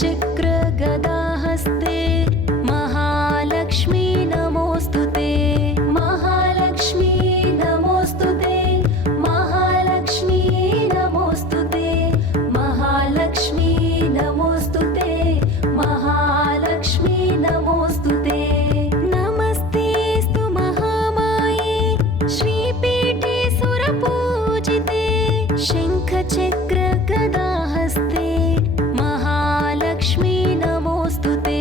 शङ्खचक्रगदाहस्ते महालक्ष्मी नमोऽस्तुते। महालक्ष्मी नमोऽस्तुते। महालक्ष्मी नमोऽस्तुते। महालक्ष्मी नमोऽस्तुते। महालक्ष्मी नमोऽस्तुते। नमस्तेऽस्तु महामाये श्रीपीठे सुरपूजिते शङ्खचक्रगदाहस्ते महालक्ष्मी नमोऽस्तुते।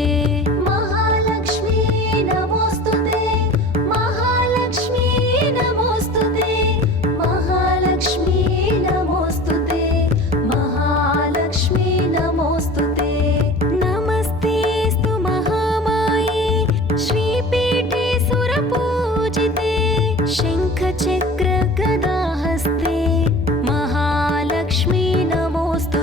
महालक्ष्मी नमोऽस्तुते। महालक्ष्मी नमोऽस्तुते। महालक्ष्मी नमोऽस्तुते। महालक्ष्मी नमोऽस्तुते। नमस्तेऽस्तु महामाये श्रीपीठे सुरपूजिते शङ्खचक्रगदाहस्ते महालक्ष्मी नमोऽस्तुते।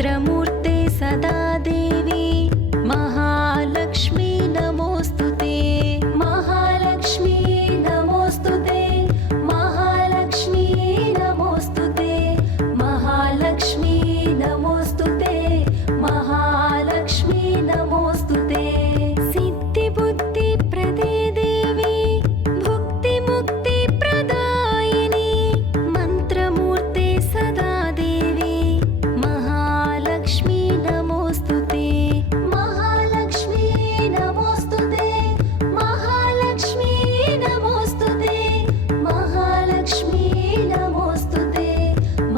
మంత్రమూర్తే సదా దేవి మహాలక్ష్మీ నమోస్తుతే మహాలక్ష్మీ నమోస్తుతే మహాలక్ష్మీ నమోస్తుతే మహాలక్ష్మీ నమోస్తుతే మహాలక్ష్మీ నమోస్తుతే సిద్ధి బుద్ధి ప్రదే దేవి భుక్తి ముక్తి ప్రదాయిని మంత్రమూర్తే సదా దేవి మహాలక్ష్మీ నమోస్తుతే మహాలక్ష్మీ నమోస్తుతే మహాలక్ష్మీ నమోస్తుతే మహాలక్ష్మీ నమోస్తుతే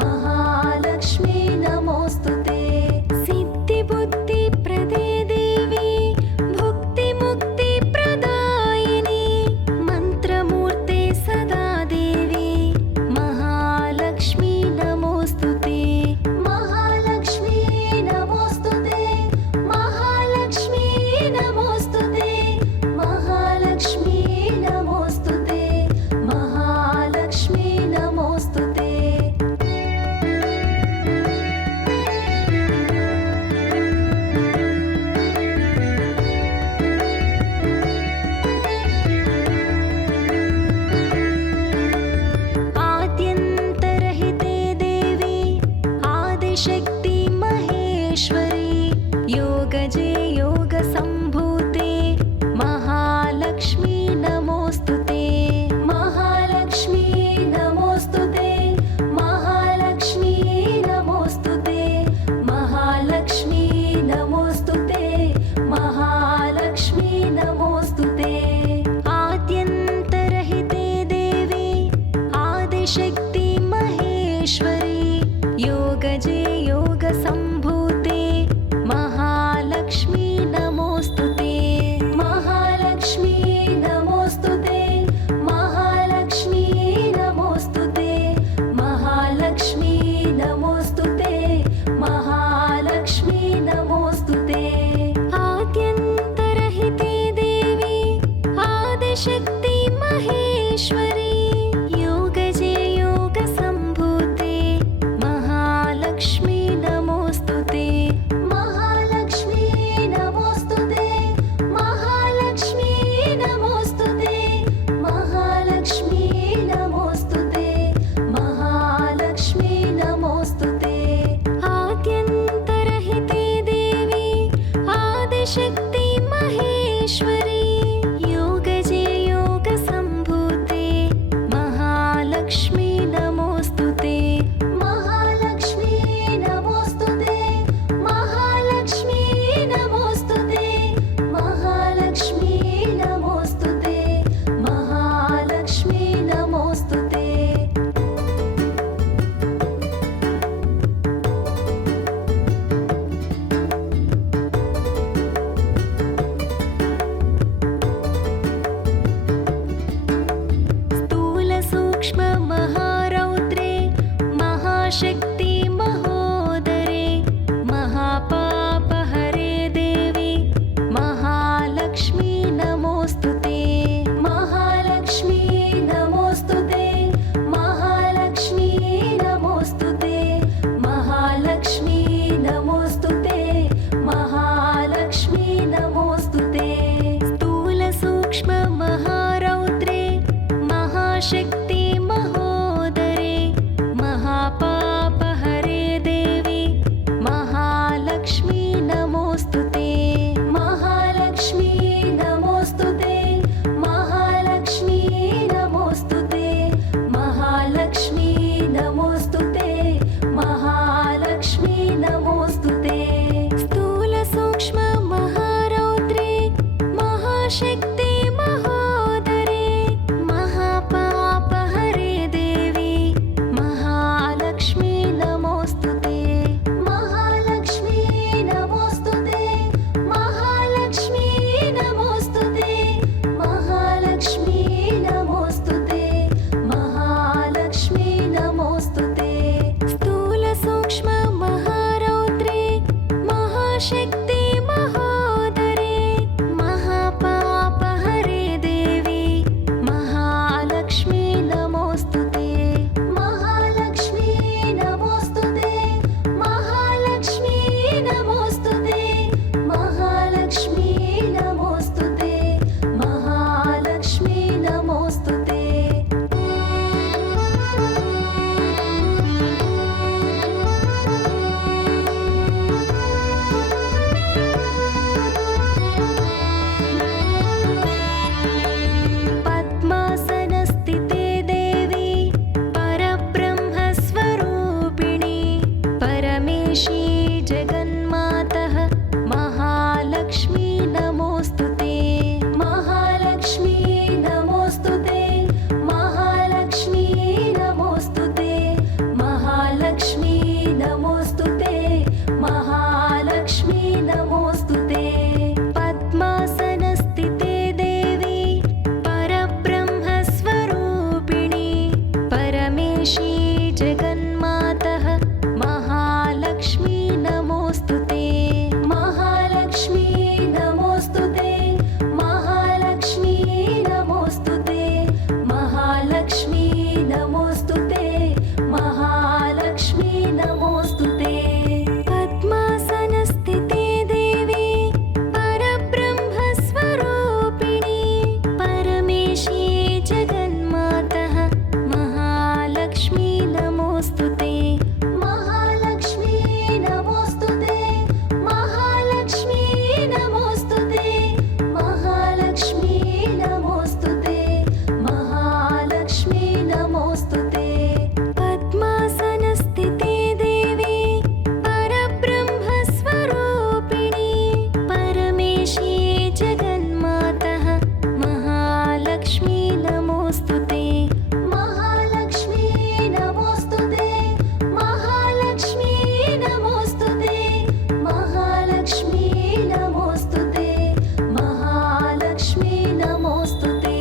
మహాలక్ష్మీ నమోస్తుతే సిద్ధి బుద్ధి ప్రదే దేవి భుక్తి ముక్తి ప్రదాయిని మంత్రమూర్తే సదా దేవి మహాలక్ష్మీ నమోస్తుతే మహాలక్ష్మీ నమోస్తుతే మహాలక్ష్మీ నమోస్తుతే మహాలక్ష్మీ నమోస్తుతే మహాలక్ష్మీ నమోస్తుతే ఆద్యంతరహితే దేవి ఆదిశక్తి మహేశ్వరి యోగజే యోగ సంభూతే మహాలక్ష్మీ నమోస్తుతే మహాలక్ష్మీ నమోస్తుతే మహాలక్ష్మీ నమోస్తుతే మహాలక్ష్మీ నమోస్తుతే మహాలక్ష్మీ నమోస్తుతే ఆద్యంతరహితే దేవి ఆదిశక్తి మహేశ్వరి యోగజే యోగ సంభూతే మహాలక్ష్మీ నమోస్తుతే మహాలక్ష్మీ నమోస్తుతే మహాలక్ష్మీ నమోస్తుతే మహాలక్ష్మీ నమోస్తుతే మహాలక్ష్మీ నమోస్తుతే ఆద్యంతరహితే దేవి ఆదిశక్తి మహేశ్వరి యోగజే యోగ సంభూతే మహాలక్ష్మీ నమోస్తుతే మహాలక్ష్మీ నమోస్తుతే మహాలక్ష్మీ నమోస్తుతే మహాలక్ష్మీ నమోస్తుతే మహాలక్ష్మీ నమోస్తుతే ఆద్యంతరహితే దేవి ఆదిశక్తి మహేశ్వరి యోగజే యోగ సంభూతే మహాలక్ష్మీ నమోస్తుతే మహాలక్ష్మీ నమోస్తుతే మహాలక్ష్మీ నమోస్తుతే మహాలక్ష్మీ నమోస్తుతే మహాలక్ష్మీ నమోస్తుతే స్థూల సూక్ష్మ మహారౌద్రే మహాశక్తి మహోదరే మహాపాపహరే దేవి మహాలక్ష్మీ నమోస్తుతే మహాలక్ష్మీ నమోస్తుతే మహాలక్ష్మీ నమోస్తుతే మహాలక్ష్మీ నమోస్తుతే మహాలక్ష్మీ నమోస్తుతే స్థూల సూక్ష్మ మహారౌద్రే మహాశక్తి మహోదరే మహాపాపహరే దేవి మహాలక్ష్మీ నమోస్తుతే మహాలక్ష్మీ నమోస్తుతే మహాలక్ష్మీ నమోస్తుతే మహాలక్ష్మీ నమోస్తుతే మహాలక్ష్మీ నమోస్తుతే స్థూల సూక్ష్మ మహారౌద్రే మహాశక్తి మహోదరే మహాపాపహరే దేవి మహాలక్ష్మీ నమోస్తుతే మహాలక్ష్మీ నమోస్తుతే మహాలక్ష్మీ నమోస్తుతే మహాలక్ష్మీ నమోస్తుతే మహాలక్ష్మీ నమోస్తుతే స్థూల సూక్ష్మ మహారౌద్రే మహాశక్తి మహోదరే మహాపాపహరే దేవి మహాలక్ష్మీ నమోస్తుతే మహాలక్ష్మీ నమోస్తుతే మహాలక్ష్మీ नमोस्तुते महालक्ष्मी नमोस्तुते महालक्ष्मी नमोस्तुते पद्मासनस्थिते देवी परब्रह्मस्वरूपिणी परमेशी जगन्मातः महालक्ष्मी नमोस्तुते महालक्ष्मी नमोस्तुते महालक्ष्मी नमोस्तुते महालक्ष्मी नमोस्तुते महालक्ष्मी नमोस्तुते पद्मासनस्थिते देवी परब्रह्मस्वरूपिणी परमेशी जगन्मातः महालक्ष्मी नमोस्तुते महालक्ष्मी नमोस्तुते महालक्ष्मी नमोस्तुते महालक्ष्मी नमोस्तुते महालक्ष्मी नमोस्तुते पद्मासनस्थिते देवी परब्रह्मस्वरूपिणी परमेशी जगन्मातः महालक्ष्मी नमोस्तुते महालक्ष्मी नमोस्तुते महालक्ष्मी नमोस्तुते महालक्ष्मी नमोस्तुते महालक्ष्मी नमोस्तुते पद्मासनस्थिते देवी परब्रह्मस्वरूपिणी परमेशी जगन्मातः महालक्ष्मी नमोस्तुते महालक्ष्मी नमोस्तुते महालक्ष्मी नमोस्तुते महालक्ष्मी नमोस्तुते महालक्ष्मी नमोस्तुते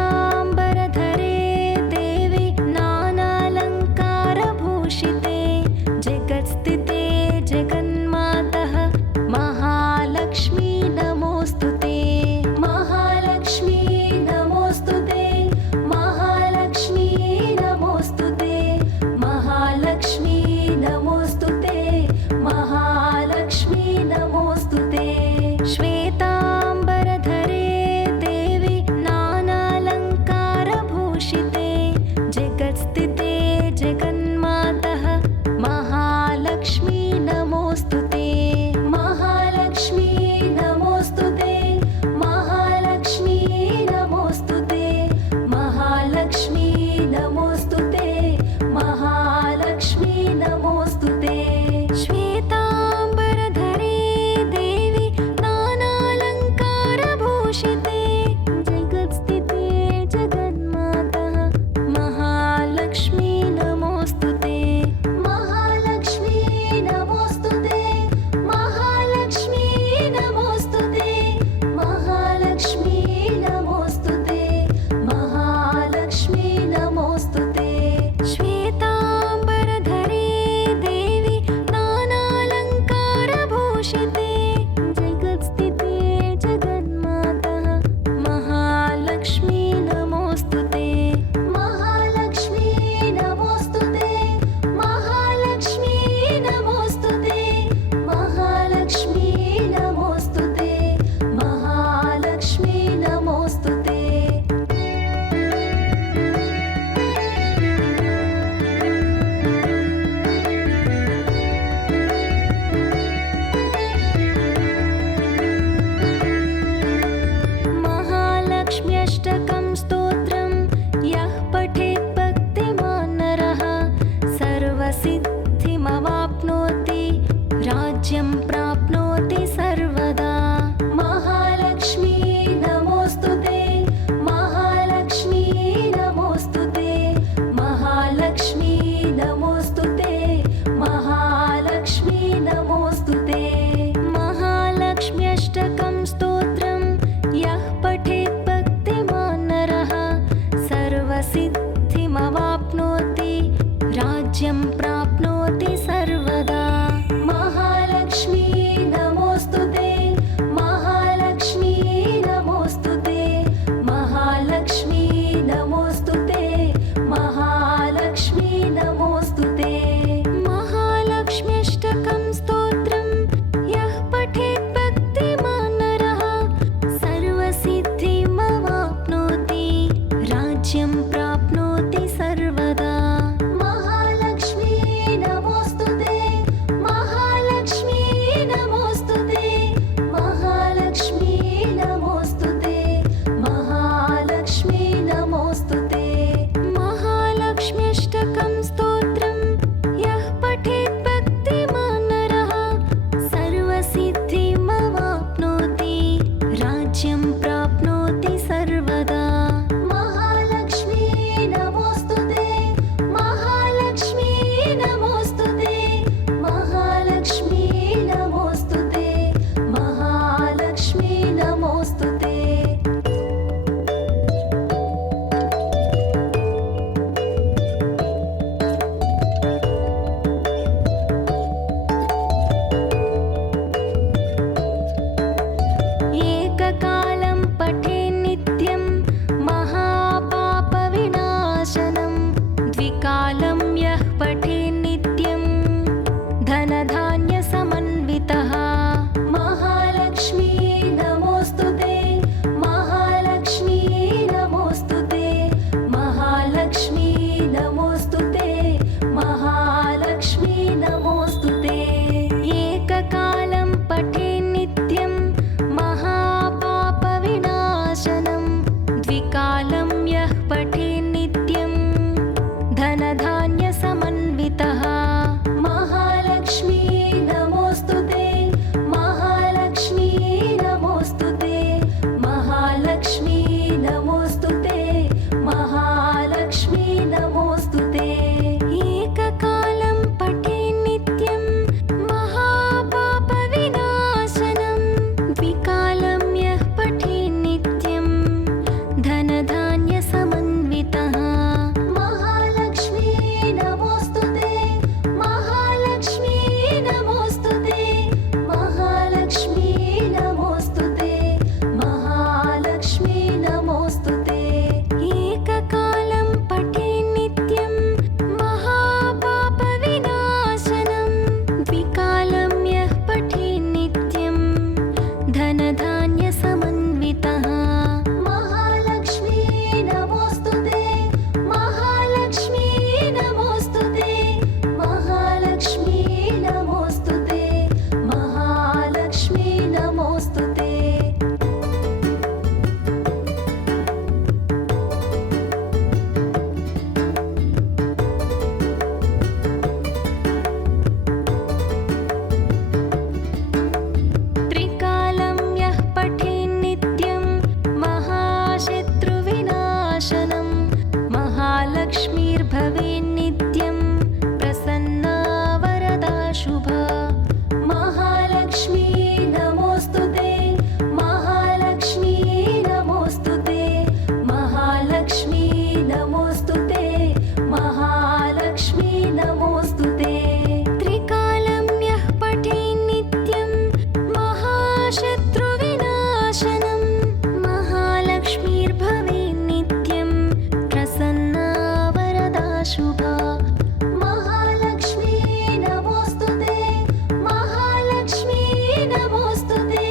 श्वेताम्बरधरे देवी नानालङ्कारभूषिते जगत्स्थिते जगन्मातः महालक्ष्मी नमोस्तुते महालक्ष्मी नमोस्तुते महालक्ष्मी नमोस्तुते महालक्ष्मी नमोस्तुते महालक्ष्मी नमोस्तुते श्वेताम्बरधरे देवी नानालङ्कारभूषिते जगत्स्थिते जगन्मातः महालक्ष्मी नमोस्तुते महालक्ष्मी नमोस्तुते महालक्ष्मी नमोस्तुते महालक्ष्मी नमोस्तुते महालक्ष्मी नमोस्तुते श्वेताम्बरधरे देवी नानालङ्कारभूषिते जगत्स्थिते जगन्मातः महालक्ष्मी नमोस्तुते महालक्ष्मी नमोस्तुते महालक्ष्मी नमोस्तुते महालक्ष्मी नमोस्तुते महालक्ष्मी नमोस्तुते श्वेताम्बरधरे देवी नानालङ्कारभूषिते जगत्स्थिते जगन्मातः महालक्ष्मी नमोस्तुते महालक्ष्मी नमोस्तुते महालक्ष्मी नमोस्तुते महालक्ष्मी नमोस्तुते महालक्ष्मी नमोस्तुते महालक्ष्म्यष्टकं स्तोत्रं यः पठेत् भक्तिमान् नरः सर्वसिद्धिमवाप्नोति राज्यं प्राप्नोति सर्वदा महालक्ष्मी नमोस्तुते महालक्ष्मी नमोस्तुते महालक्ष्मी नमोस्तुते महालक्ष्मी नमोस्तुते महालक्ष्म्यष्टकं स्तोत्रं यः पठेत् भक्तिमान् नरः सर्वसिद्धिमवाप्नोति राज्यं प्राप्नोति सर्वदा महालक्ष्मी नमोस्तुते राज्यं प्राप्नोति सर्वदा। महालक्ष्मी नमोस्तुते, महालक्ष्मी नमोस्तुते, महालक्ष्मी नमोस्तुते, महालक्ष्मी नमोस्तुते। एककालं पठे नित्यं महापापविनाशनं, द्विकालं यः पठे नित्यं धनधान्यसमन्वितः। महालक्ष्मी नमोस्तुते, महालक्ष्मी नमोस्तुते, महालक्ष्मी नमोस्तुते, महालक्ष्मी नमोस्तुते। एककालं पठे नित्यं महापापविनाशनं, द्विकालं यः पठे नित्यं धनधान्यसमन्वितः। महालक्ष्मी नमोस्तुते, महालक्ष्मी नमोस्तुते, महालक्ष्मी नमोस्तुते, महालक्ष्मी नमोस्तुते। एककालं पठे नित्यं महापापविनाशनं, द्विकालं यः पठे नित्यं धनधान्यसमन्वितः। महालक्ष्मी नमोस्तुते, महालक्ष्मी नमोस्तुते, महालक्ष्मी नमोस्तुते, महालक्ष्मी नमोस्तुते। एककालं पठे नित्यं महापापविनाशनं, द्विकालं यः पठे नित्यं धनधान्यसमन्वितः। महालक्ष्मी नमोस्तुते, महालक्ष्मी नमोस्तुते, महालक्ष्मी नमोस्तुते, महालक्ष्मी नमोस्तुते। त्रिकालं यः पठे नित्यं महाशत्रुविनाशनं, महालक्ष्मीर्भवेन्नित्यं प्रसन्ना वरदा शुभा। महालक्ष्मी नमोस्तुते, महालक्ष्मी नमोस्तुते, महालक्ष्मी नमोस्तुते, महालक्ष्मी नमोस्तुते। त्रिकालं यः पठे नित्यं महाशत्रुविनाशनं, महालक्ष्मीर्भवेन्नित्यं प्रसन्ना वरदा शुभा। महालक्ष्मी नमोस्तुते, महालक्ष्मी नमोस्तुते,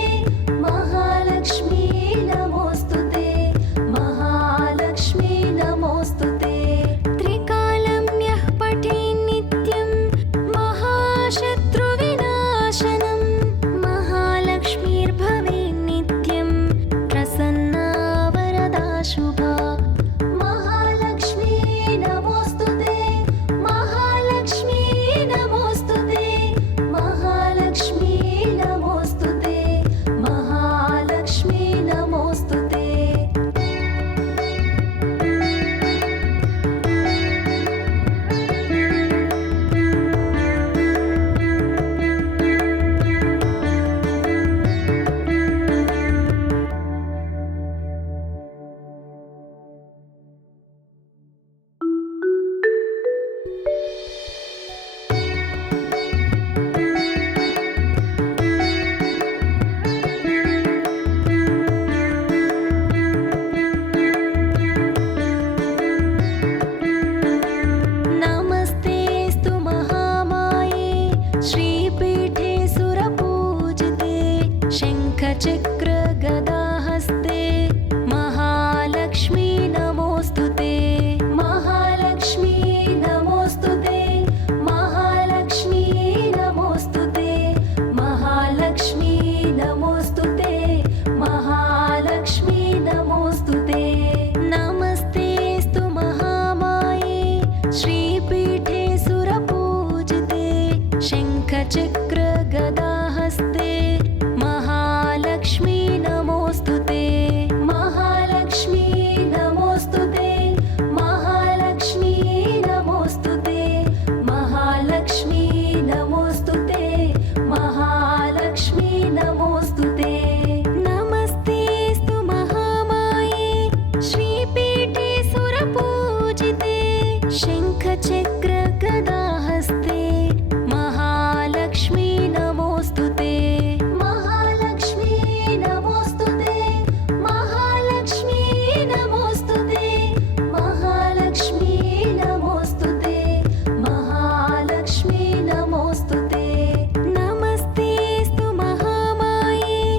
महालक्ष्मी नमोस्तुते, महालक्ष्मी नमोस्तुते। त्रिकालं यः पठे नित्यं महाशत्रुविनाशनं, महालक्ष्मीर्भवेन्नित्यं प्रसन्ना वरदा शुभा। महालक्ष्मी नमोस्तुते, महालक्ष्मी नमोस्तुते, महालक्ष्मी नमोस्तुते, महालक्ष्मी नमोस्तुते। नमस्तेऽस्तु महामाये, श्रीपीठे सुरपूजिते, शङ्खचक्रगदाहस्ते, महालक्ष्मी नमोस्तुते। महालक्ष्मी नमोस्तुते, महालक्ष्मी नमोस्तुते, महालक्ष्मी नमोस्तुते, महालक्ष्मी नमोस्तुते। नमस्तेऽस्तु महामाये, श्रीपीठे सुरपूजिते, शङ्खचक्रगदाहस्ते, महालक्ष्मी नमोऽस्तुते नमस्तेऽस्तु महामाये श्रीपीठे सुरपूजिते शङ्खचक्र गदाहस्ते महालक्ष्मी नमोऽस्तुते महालक्ष्मी नमोऽस्तुते महालक्ष्मी नमोऽस्तुते महालक्ष्मी नमोऽस्तुते महालक्ष्मी नमोऽस्तुते नमस्तेऽस्तु महामाये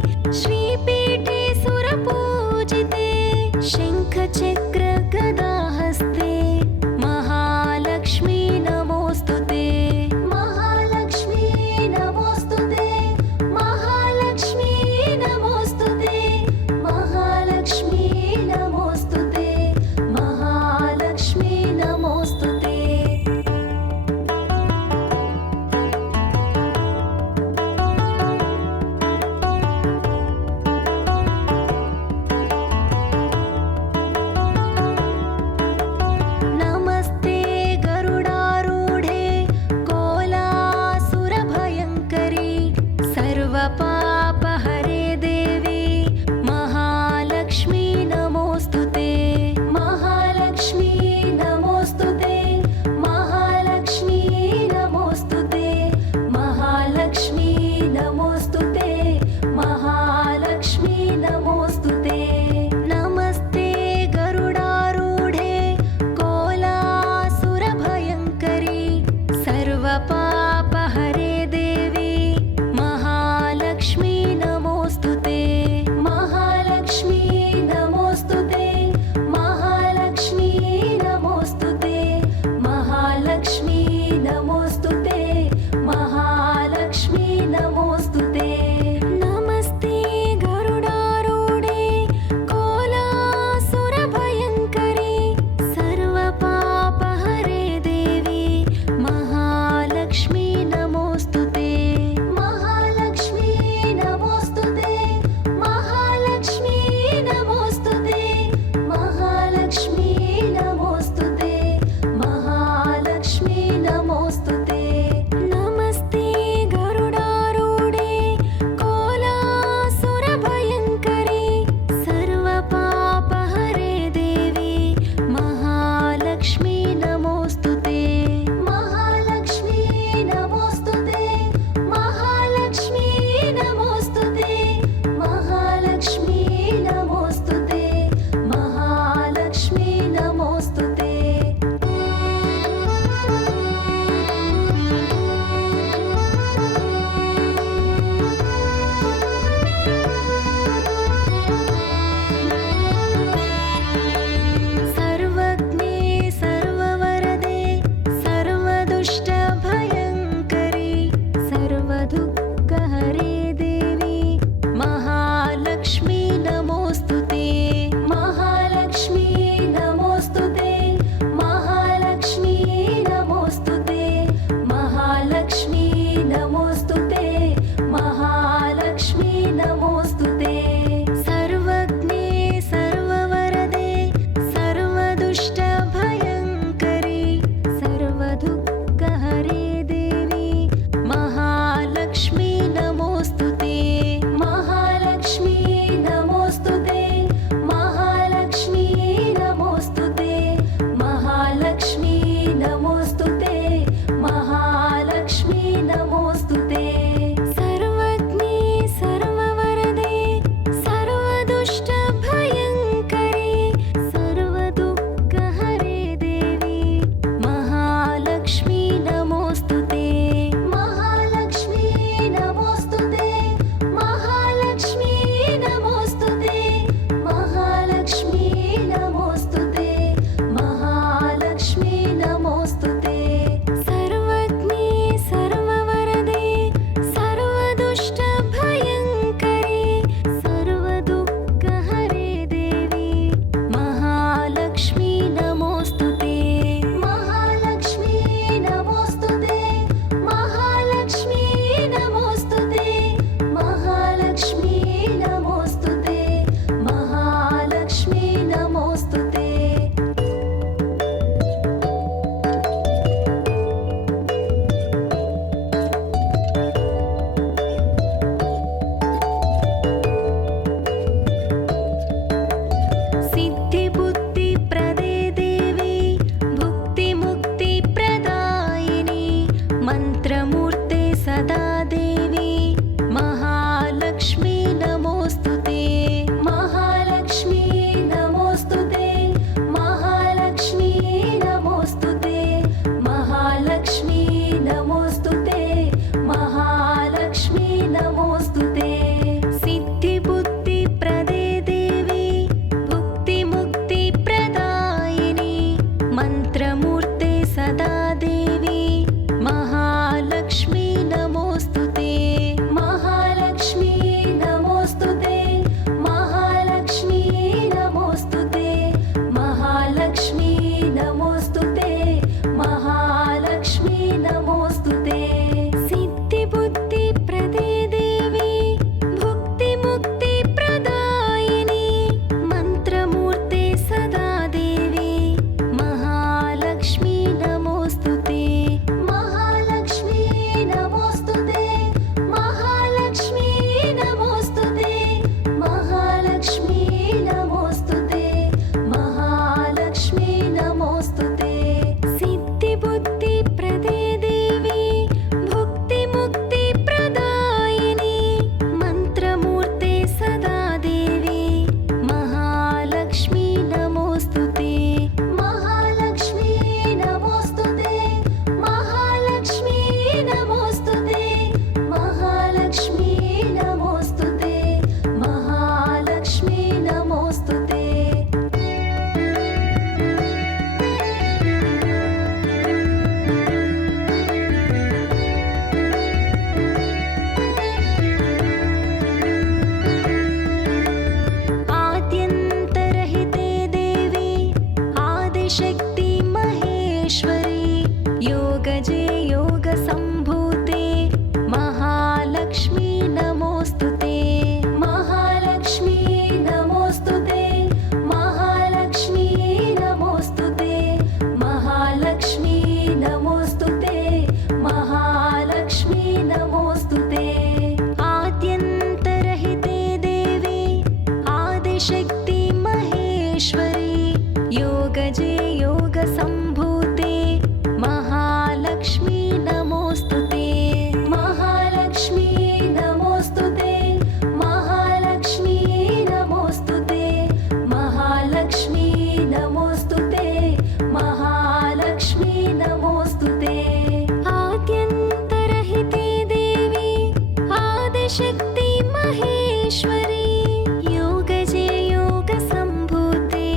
महेश्वरी योगजे योगसम्भूते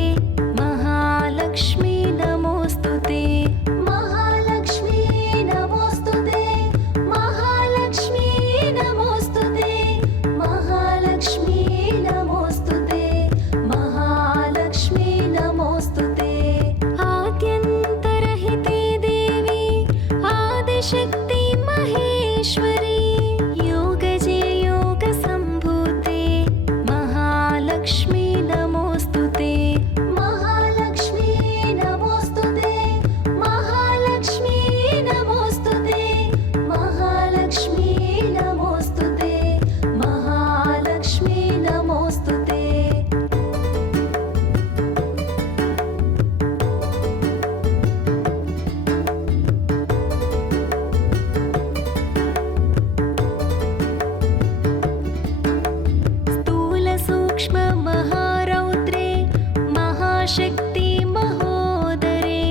महालक्ष्मी नमोऽस्तुते महालक्ष्मी नमोऽस्तुते महालक्ष्मी नमोऽस्तुते महालक्ष्मी नमोऽस्तुते महालक्ष्मी नमोऽस्तुते आद्यन्तरहिते देवी आदिशक्ति महेश्वरी योगजे योगसम्भूते महालक्ष्मी नमोऽस्तुते महालक्ष्मी नमोऽस्तुते महालक्ष्मी नमोऽस्तुते महालक्ष्मी नमोऽस्तुते महालक्ष्मी नमोऽस्तुते स्थूलसूक्ष्ममहारौद्रे महाशक्ति महोदरे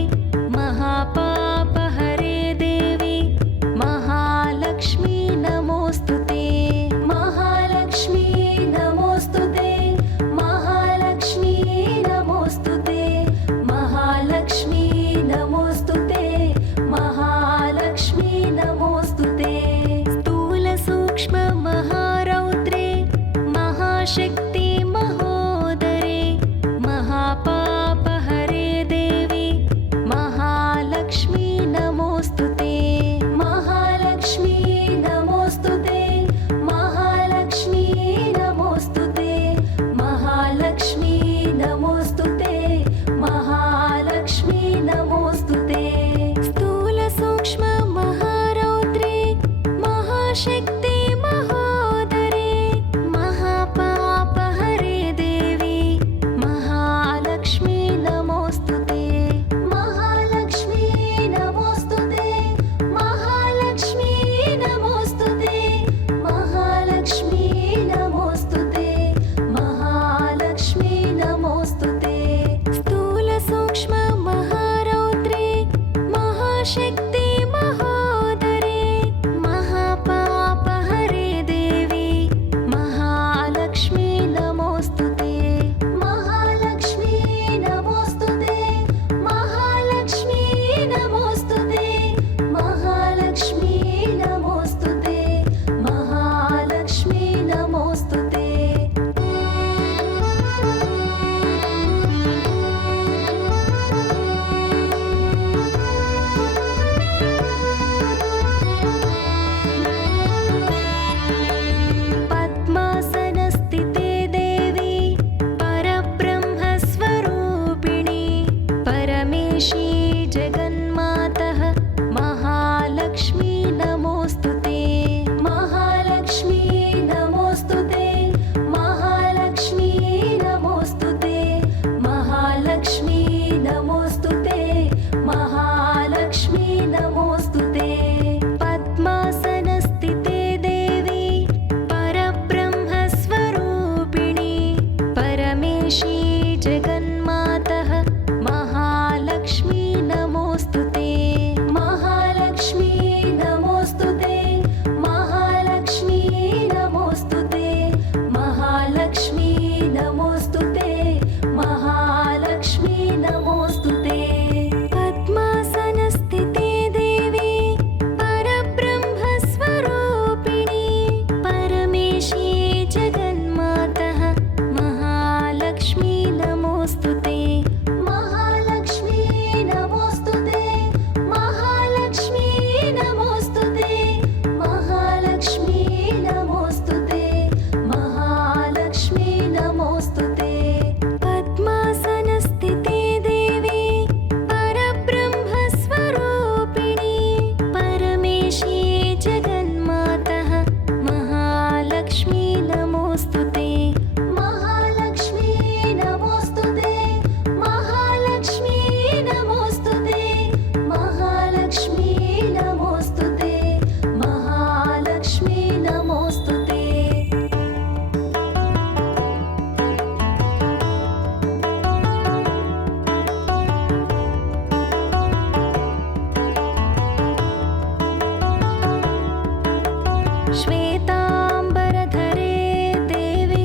महापापहरे देवी महालक्ष्मी नमोऽस्तुते महालक्ष्मी नमोऽस्तुते महालक्ष्मी नमोऽस्तुते महालक्ष्मी नमोऽस्तुते महालक्ष्मी नमोऽस्तुते स्थूलसूक्ष्ममहारौद्रे महाशक्ति महोदरे महापापहरे देवी महालक्ष्मी नमोऽस्तुते महालक्ष्मी नमोऽस्तुते महालक्ष्मी नमोऽस्तुते महालक्ष्मी नमोऽस्तुते महालक्ष्मी नमोऽस्तुते स्थूलसूक्ष्ममहारौद्रे महाशक्ति महोदरे महापापहरे देवी महालक्ष्मी नमोऽस्तुते महालक्ष्मी नमोऽस्तुते महालक्ष्मी नमोऽस्तुते महालक्ष्मी नमोऽस्तुते महालक्ष्मी नमोऽस्तुते स्थूलसूक्ष्ममहारौद्रे महाशक्ति महोदरे महापापहरे देवी महालक्ष्मी नमोऽस्तुते महालक्ष्मी नमोऽस्तुते महालक्ष्मी नमोऽस्तुते महालक्ष्मी नमोऽस्तुते महालक्ष्मी नमोऽस्तुते पद्मासनस्थिते देवी परब्रह्मस्वरूपिणी परमेशी जगन्मातः महालक्ष्मी नमोऽस्तुते महालक्ष्मी नमोऽस्तुते महालक्ष्मी नमोऽस्तुते महालक्ष्मी नमोऽस्तुते महालक्ष्मी नमोऽस्तुते पद्मासनस्थिते देवी परब्रह्मस्वरूपिणी परमेशी जगन्मातः महालक्ष्मी नमोऽस्तुते महालक्ष्मी नमोऽस्तुते महालक्ष्मी नमोऽस्तुते महालक्ष्मी नमोऽस्तुते महालक्ष्मी नमोऽस्तुते पद्मासनस्थिते देवी परब्रह्मस्वरूपिणी परमेशी जगन्मातः महालक्ष्मी नमोऽस्तुते महालक्ष्मी नमोऽस्तुते महालक्ष्मी नमोऽस्तुते महालक्ष्मी नमोऽस्तुते महालक्ष्मी नमोऽस्तुते पद्मासनस्थिते देवी परब्रह्मस्वरूपिणी परमेशी जगन्मातः महालक्ष्मी नमोऽस्तुते महालक्ष्मी नमोऽस्तुते महालक्ष्मी नमोऽस्तुते महालक्ष्मी नमोऽस्तुते महालक्ष्मी नमोऽस्तुते श्वेताम्बरधरे देवी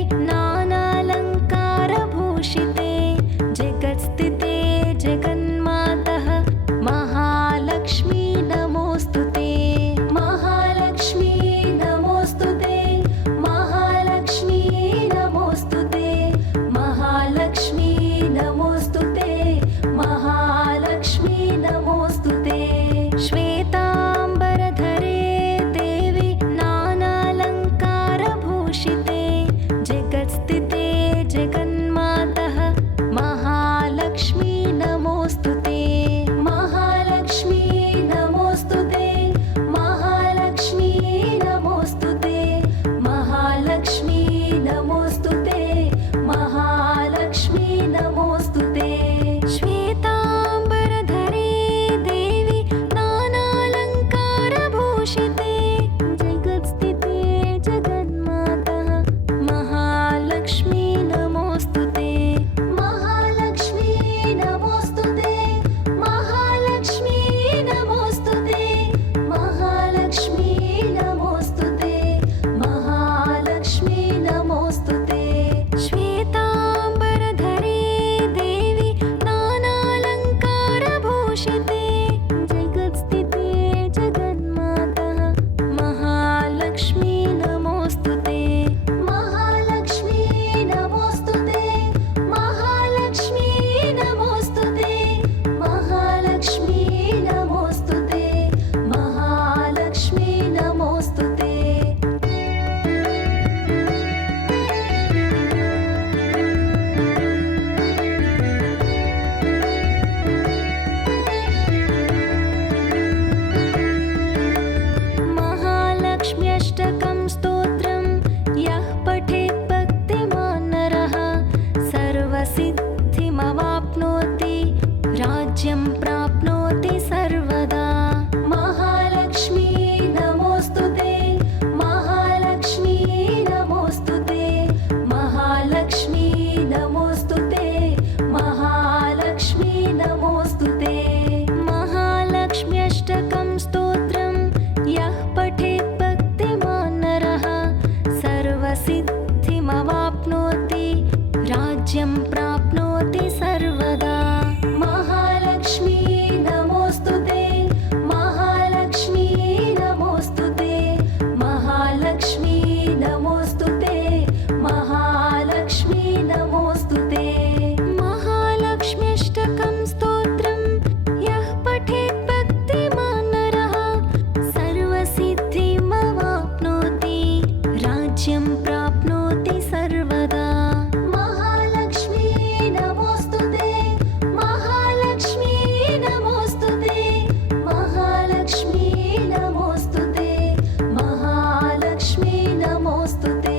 नमोऽस्तु ते महालक्ष्मी नमोऽस्तु ते श्वेताम्बरधरे देवी नानालङ्कारभूषिते जगत्स्थिते जगन्मातः महालक्ष्मी नमोऽस्तु ते महालक्ष्मी नमोऽस्तु ते महालक्ष्मी नमोऽस्तु ते महालक्ष्मी नमोऽस्तु ते महालक्ष्मी नमोऽस्तु ते श्वेताम्बरधरे देवी नानालङ्कारभूषिते जगत्स्थिते जगन्मातः महालक्ष्मी नमोऽस्तु ते महालक्ष्मी नमोऽस्तु ते महालक्ष्मी नमोऽस्तु ते महालक्ष्मी नमोऽस्तु ते महालक्ष्मी नमोऽस्तु ते महालक्ष्म्यष्टकं स्तोत्रं यः पठेत् भक्तिमान् नरः सर्वसिद्धिमवाप्नोति राज्यं प्राप्नोति सर्वदा महालक्ष्मी नमोऽस्तु ते महालक्ष्मी नमोऽस्तु ते महालक्ष्मी नमोऽस्तु ते महालक्ष्मी नमोऽस्तु ते महालक्ष्म्यष्टकं स्तोत्रं यः पठेत् भक्तिमान् नरः सर्वसिद्धिमवाप्नोति राज्यं प्राप्नोति सर्वदा महालक्ष्मी नमोऽस्तु ते महालक्ष्मी नमोऽस्तु ते महालक्ष्मी नमोऽस्तु ते महालक्ष्मी नमोऽस्तु ते महालक्ष्म्यष्टकं स्तोत्रं यः पठेत् भक्तिमान् नरः सर्वसिद्धिमवाप्नोति राज्यं प्राप्नोति सर्वदा महालक्ष्मी नमोऽस्तु ते महालक्ष्मी नमोऽस्तु ते महालक्ष्मी नमोऽस्तु ते महालक्ष्मी नमोऽस्तु ते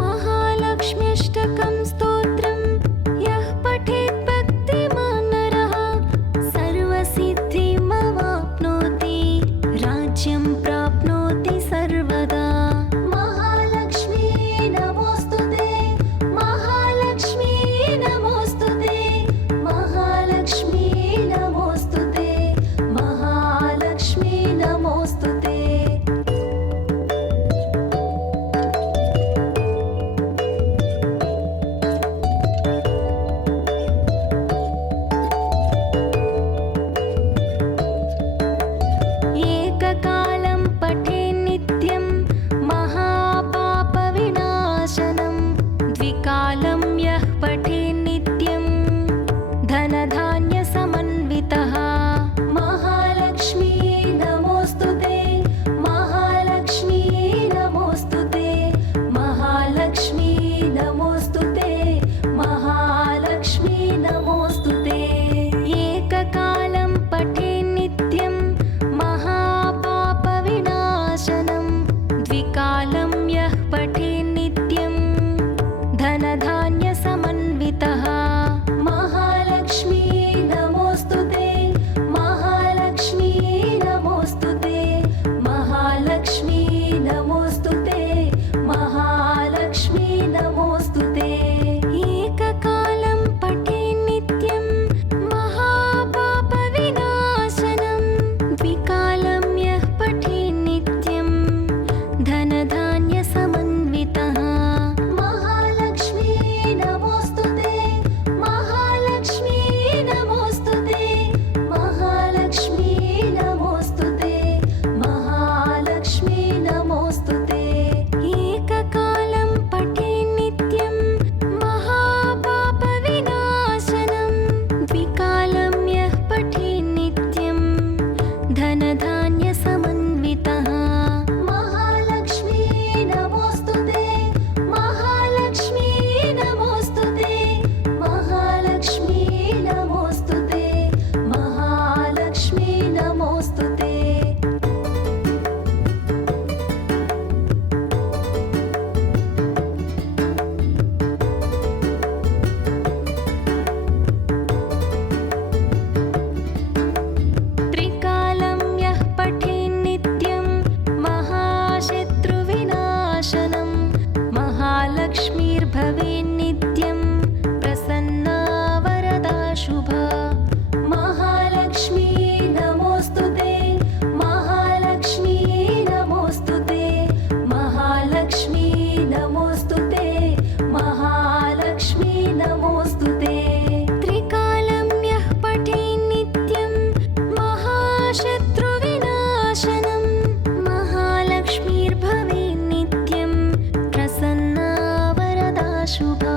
महालक्ष्म्यष्टकं स्तोत्रं यः पठेत् भक्तिमान् नरः सर्वसिद्धिमवाप्नोति राज्यं प्राप्नोति सर्वदा महालक्ष्मी नमोऽस्तु ते महालक्ष्मी नमोऽस्तु ते महालक्ष्मी नमोऽस्तु ते महालक्ष्मी नमोऽस्तु ते एककालं पठेन्नित्यं महापापविनाशनं द्विकालं यः पठेन्नित्यं धनधान्यसमन्वितः महालक्ष्मी नमोऽस्तु ते महालक्ष्मी नमोऽस्तु ते महालक्ष्मी नमोऽस्तु ते महालक्ष्मी नमोऽस्तु ते एककालं पठेन्नित्यं महापापविनाशनं द्विकालं यः पठेन्नित्यं धनधान्य शुभा